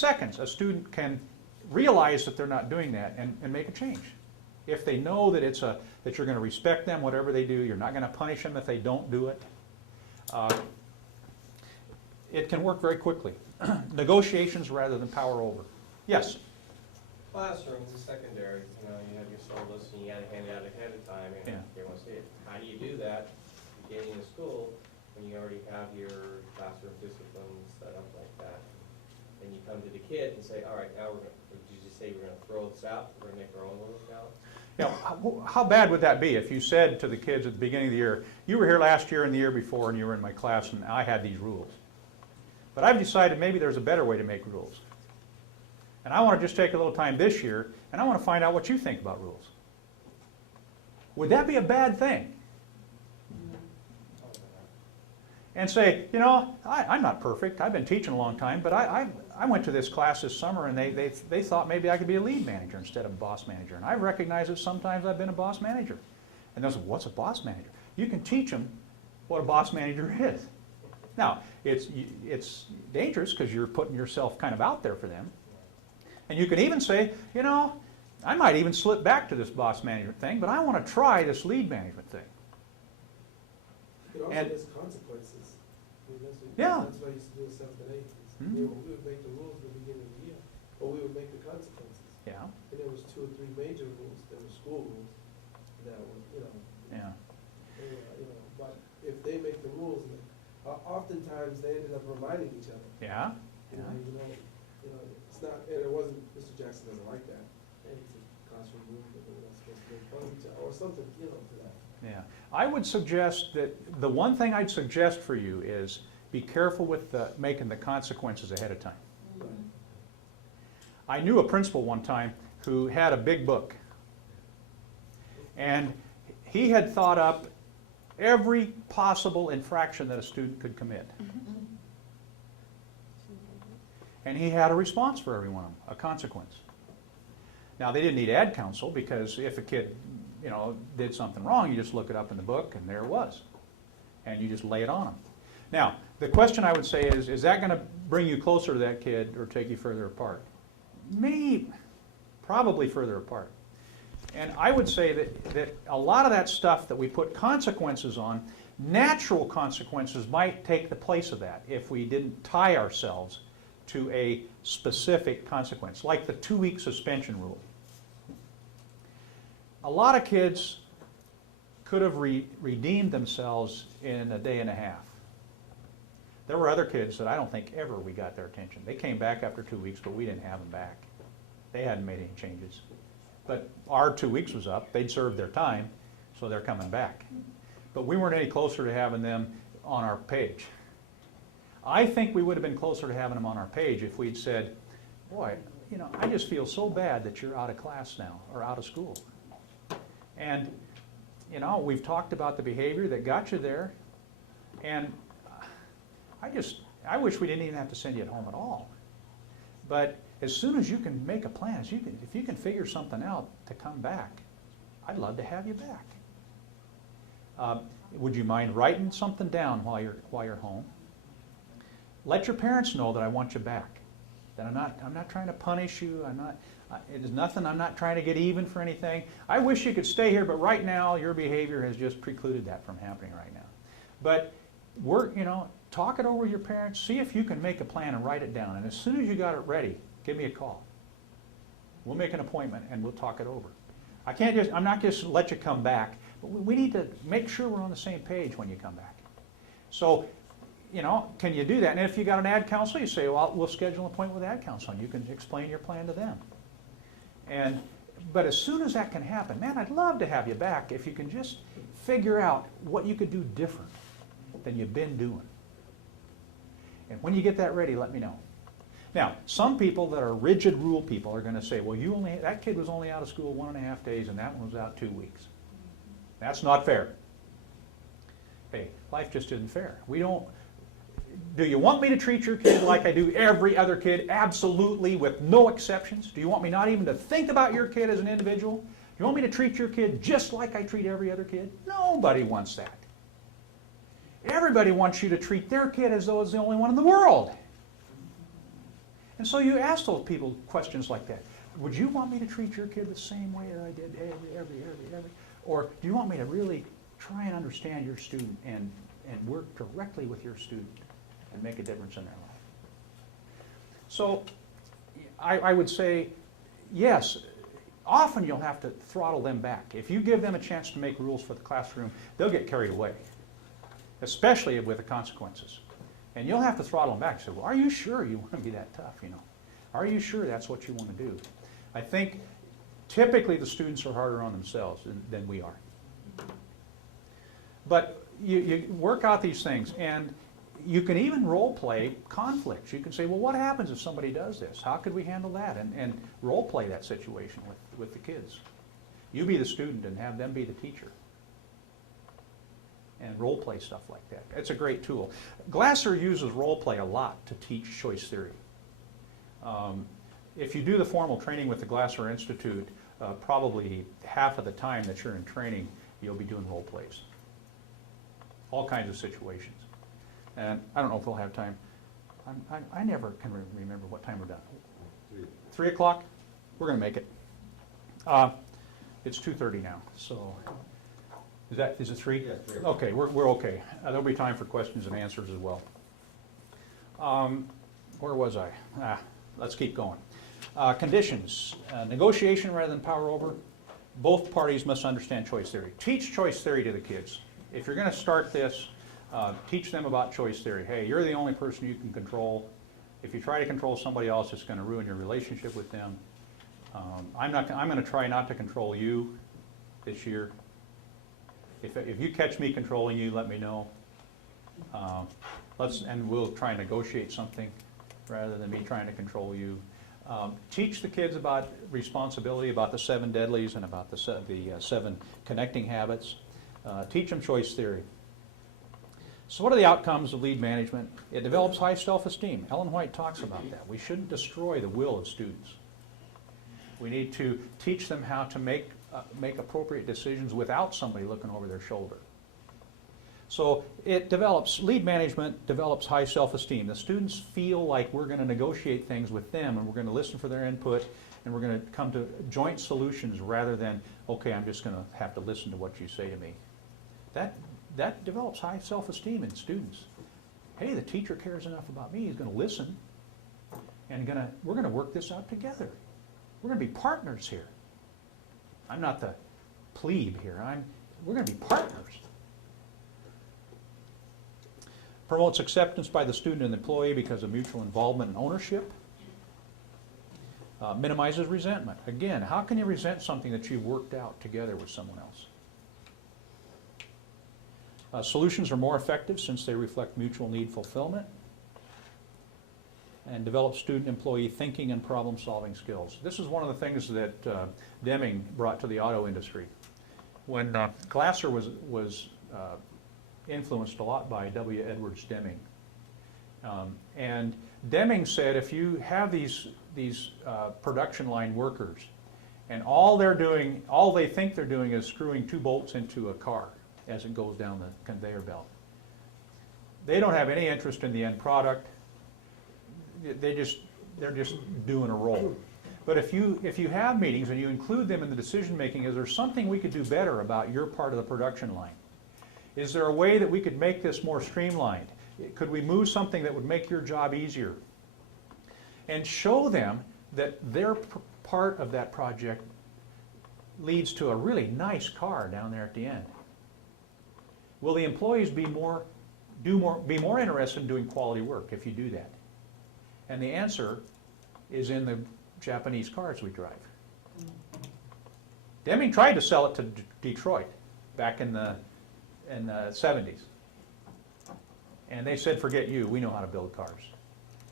seconds a student can realize that they're not doing that and make a change. If they know that that you're going to respect them, whatever they do, you're not going to punish them if they don't do it. It can work very quickly. Negotiations rather than power over. Yes? Classrooms is secondary. You know, you have your syllabus and you got to hand it out ahead of time and everyone see it. How do you do that beginning of school when you already have your classroom disciplines set up like that? And you come to the kid and say, all right, now we're going to, did you just say we're going to throw this out? We're going to make our own rules now? How bad would that be if you said to the kids at the beginning of the year, you were here last year and the year before and you were in my class and I had these rules. But I've decided maybe there's a better way to make rules. And I want to just take a little time this year and I want to find out what you think about rules. Would that be a bad thing? And say, you know, I'm not perfect. I've been teaching a long time, but I went to this class this summer and they thought maybe I could be a lead manager instead of a boss manager. And I recognize that sometimes I've been a boss manager. And they'll say, what's a boss manager? You can teach them what a boss manager is. Now, it's dangerous because you're putting yourself kind of out there for them. And you can even say, you know, I might even slip back to this boss management thing, but I want to try this lead management thing. It also has consequences. Yeah. That's why I used to do a 7th and 8th. We would make the rules at the beginning of the year, but we would make the consequences. Yeah. And there was 2 or 3 major rules. There were school rules that were, you know. Yeah. You know, but if they make the rules, oftentimes they ended up reminding each other. Yeah. You know, it's not, and it wasn't. Mr. Jackson doesn't like that. And it's a classroom rule that they're not supposed to make fun of each other or something, you know, to that. Yeah, I would suggest that the one thing I'd suggest for you is be careful with making the consequences ahead of time. I knew a principal one time who had a big book, and he had thought up every possible infraction that a student could commit. And he had a response for every one of them, a consequence. Now, they didn't need ad counsel because if a kid did something wrong, you just look it up in the book and there it was. And you just lay it on them. Now, the question I would say is that going to bring you closer to that kid or take you further apart? Maybe, probably further apart. And I would say that a lot of that stuff that we put consequences on, natural consequences might take the place of that if we didn't tie ourselves to a specific consequence, like the 2-week suspension rule. A lot of kids could have redeemed themselves in a day and a half. There were other kids that I don't think ever we got their attention. They came back after 2 weeks, but we didn't have them back. They hadn't made any changes. But our 2 weeks was up. They'd served their time, so they're coming back. But we weren't any closer to having them on our page. I think we would have been closer to having them on our page if we'd said, boy, I just feel so bad that you're out of class now or out of school. And, we've talked about the behavior that got you there, and I wish we didn't even have to send you home at all. But as soon as you can make a plan, if you can figure something out to come back, I'd love to have you back. Would you mind writing something down while you're home? Let your parents know that I want you back. That I'm not trying to punish you. It is nothing. I'm not trying to get even for anything. I wish you could stay here, but right now your behavior has just precluded that from happening right now. But talk it over with your parents. See if you can make a plan and write it down. And as soon as you got it ready, give me a call. We'll make an appointment and we'll talk it over. I'm not just let you come back, but we need to make sure we're on the same page when you come back. So, can you do that? And if you got an ad counsel, you say, well, we'll schedule an appointment with ad counsel and you can explain your plan to them. But as soon as that can happen, man, I'd love to have you back if you can just figure out what you could do different than you've been doing. And when you get that ready, let me know. Now, some people that are rigid rule people are going to say, well, that kid was only out of school 1.5 days and that one was out 2 weeks. That's not fair. Hey, life just isn't fair. Do you want me to treat your kid like I do every other kid? Absolutely, with no exceptions. Do you want me not even to think about your kid as an individual? Do you want me to treat your kid just like I treat every other kid? Nobody wants that. Everybody wants you to treat their kid as though it's the only one in the world. And so you ask those people questions like that. Would you want me to treat your kid the same way that I did every? Or do you want me to really try and understand your student and work directly with your student and make a difference in their life? So I would say, yes, often you'll have to throttle them back. If you give them a chance to make rules for the classroom, they'll get carried away, especially with the consequences. And you'll have to throttle them back. Say, well, are you sure you want to be that tough, you know? Are you sure that's what you want to do? I think typically the students are harder on themselves than we are. But you work out these things, and you can even role play conflicts. You can say, well, what happens if somebody does this? How could we handle that? And role play that situation with the kids. You be the student and have them be the teacher. And role play stuff like that. It's a great tool. Glasser uses role play a lot to teach choice theory. If you do the formal training with the Glasser Institute, probably half of the time that you're in training, you'll be doing role plays. All kinds of situations. And I don't know if we'll have time. I never can remember what time we're done. 3 o'clock? We're going to make it. It's 2:30 now, so is it 3? Yeah, 3. Okay, we're okay. There'll be time for questions and answers as well. Where was I? Let's keep going. Conditions. Negotiation rather than power over. Both parties must understand choice theory. Teach choice theory to the kids. If you're going to start this, teach them about choice theory. Hey, you're the only person you can control. If you try to control somebody else, it's going to ruin your relationship with them. I'm going to try not to control you this year. If you catch me controlling you, let me know. And we'll try and negotiate something rather than me trying to control you. Teach the kids about responsibility, about the 7 deadlies, and about the 7 connecting habits. Teach them choice theory. So what are the outcomes of lead management? It develops high self-esteem. Ellen White talks about that. We shouldn't destroy the will of students. We need to teach them how to make appropriate decisions without somebody looking over their shoulder. So lead management develops high self-esteem. The students feel like we're going to negotiate things with them, and we're going to listen for their input, and we're going to come to joint solutions rather than, okay, I'm just going to have to listen to what you say to me. That develops high self-esteem in students. Hey, the teacher cares enough about me, he's going to listen, and we're going to work this out together. We're going to be partners here. I'm not the plebe here. We're going to be partners. Promotes acceptance by the student and the employee because of mutual involvement and ownership. Minimizes resentment. Again, how can you resent something that you've worked out together with someone else? Solutions are more effective since they reflect mutual need fulfillment. And develop student-employee thinking and problem-solving skills. This is one of the things that Deming brought to the auto industry. When Glasser was influenced a lot by W. Edwards Deming. And Deming said if you have these production line workers and all they think they're doing is screwing 2 bolts into a car as it goes down the conveyor belt. They don't have any interest in the end product. They're just doing a role. But if you have meetings and you include them in the decision making, is there something we could do better about your part of the production line? Is there a way that we could make this more streamlined? Could we move something that would make your job easier? And show them that their part of that project leads to a really nice car down there at the end. Will the employees be more interested in doing quality work if you do that? And the answer is in the Japanese cars we drive. Deming tried to sell it to Detroit back in the 70s. And they said, forget you, we know how to build cars.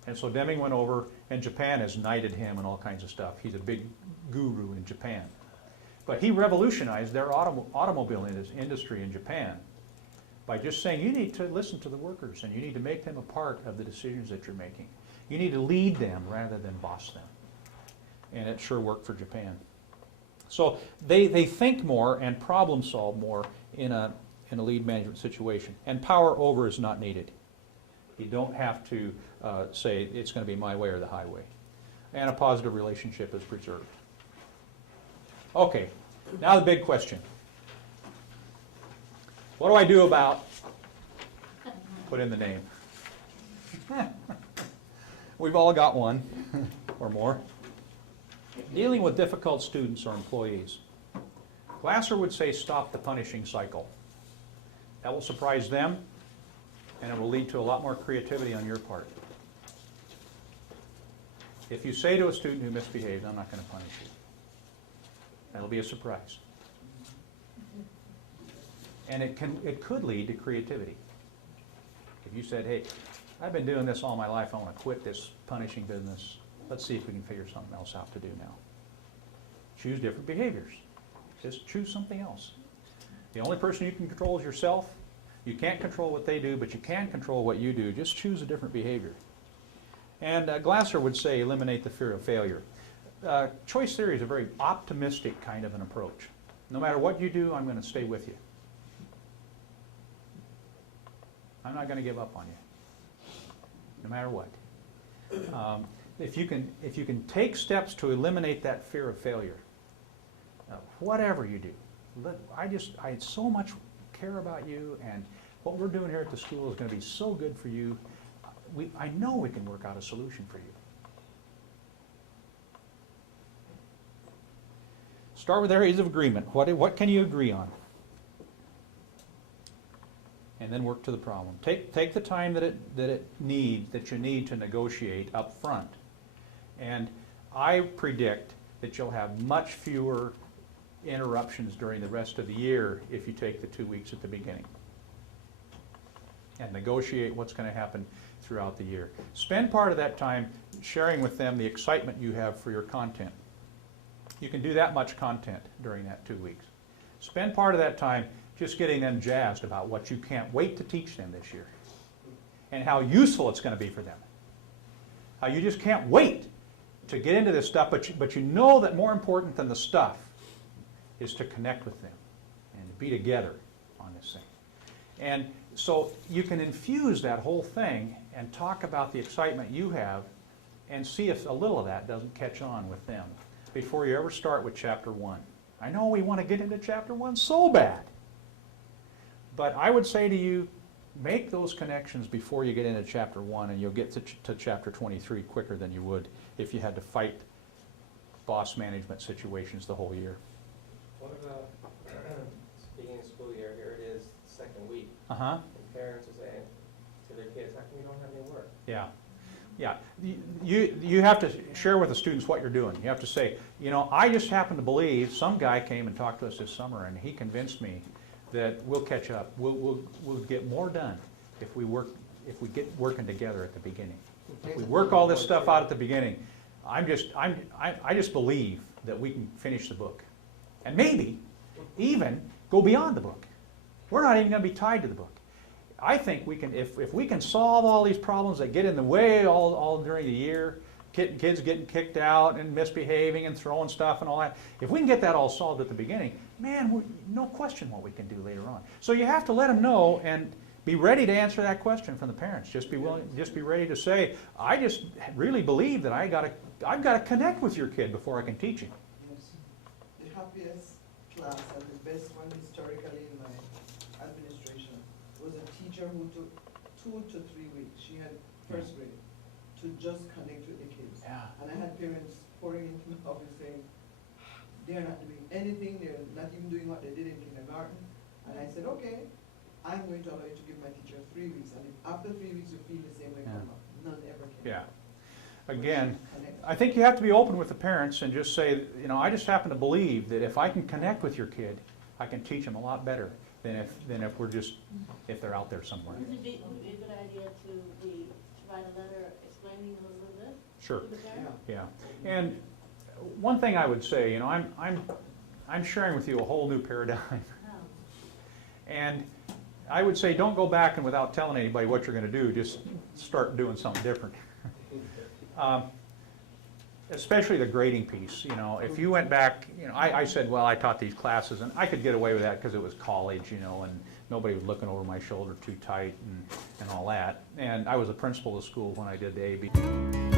And so Deming went over, and Japan has knighted him and all kinds of stuff. He's a big guru in Japan. But he revolutionized their automobile industry in Japan by just saying, you need to listen to the workers, and you need to make them a part of the decisions that you're making. You need to lead them rather than boss them. And it sure worked for Japan. So they think more and problem solve more in a lead management situation. And power over is not needed. You don't have to say it's going to be my way or the highway. and a positive relationship is preserved. Okay, now the big question. What do I do about, put in the name. We've all got one or more. Dealing with difficult students or employees. Glasser would say stop the punishing cycle. That will surprise them, and it will lead to a lot more creativity on your part. If you say to a student who misbehaves, I'm not going to punish you, that'll be a surprise. And it could lead to creativity. If you said, hey, I've been doing this all my life, I want to quit this punishing business. Let's see if we can figure something else out to do now. Choose different behaviors. Just choose something else. The only person you can control is yourself. You can't control what they do, but you can control what you do. Just choose a different behavior. And Glasser would say eliminate the fear of failure. Choice theory is a very optimistic kind of an approach. No matter what you do, I'm going to stay with you. I'm not going to give up on you, no matter what. If you can take steps to eliminate that fear of failure, whatever you do, I so much care about you, and what we're doing here at the school is going to be so good for you. I know we can work out a solution for you. Start with areas of agreement. What can you agree on? And then work to the problem. Take the time that you need to negotiate up front. And I predict that you'll have much fewer interruptions during the rest of the year if you take the 2 weeks at the beginning and negotiate what's going to happen throughout the year. Spend part of that time sharing with them the excitement you have for your content. You can do that much content during that 2 weeks. Spend part of that time just getting them jazzed about what you can't wait to teach them this year and how useful it's going to be for them. How you just can't wait to get into this stuff, but you know that more important than the stuff is to connect with them and to be together on this thing. And so you can infuse that whole thing and talk about the excitement you have and see if a little of that doesn't catch on with them before you ever start with Chapter 1. I know we want to get into Chapter 1 so bad. But I would say to you, make those connections before you get into Chapter 1, and you'll get to Chapter 23 quicker than you would if you had to fight boss management situations the whole year. What about, beginning of school year, here it is, second week. Uh-huh. And parents are saying to their kids, how come you don't have any work? Yeah. Yeah. You have to share with the students what you're doing. You have to say, you know, I just happen to believe some guy came and talked to us this summer, and he convinced me that we'll catch up. We'll get more done if we get working together at the beginning. If we work all this stuff out at the beginning, I just believe that we can finish the book, and maybe even go beyond the book. We're not even going to be tied to the book. I think we can, if we can solve all these problems that get in the way all during the year, kids getting kicked out and misbehaving and throwing stuff and all that, if we can get that all solved at the beginning, man, no question what we can do later on. So you have to let them know and be ready to answer that question from the parents. Just be ready to say, I just really believe that I've got to connect with your kid before I can teach him. Yes. The happiest class and the best one historically in my administration was a teacher who took 2 to 3 weeks. She had first grade to just connect with the kids. Yeah. And I had parents pouring into my office saying, they're not doing anything, they're not even doing what they did in kindergarten. And I said, okay, I'm going to allow you to give my teacher 3 weeks. And if after 3 weeks you feel the same way, none ever can. Yeah. Again, I think you have to be open with the parents and just say, you know, I just happen to believe that if I can connect with your kid, I can teach them a lot better than if they're out there somewhere. Would it be a good idea to write a letter explaining a little bit? Sure. To the parent? Yeah. And one thing I would say, you know, I'm sharing with you a whole new paradigm. No. And I would say don't go back and without telling anybody what you're going to do, just start doing something different. Especially the grading piece, you know, if you went back, you know, I said, well, I taught these classes, and I could get away with that because it was college, you know, and nobody was looking over my shoulder too tight and all that. And I was the principal of the school when I did the AB.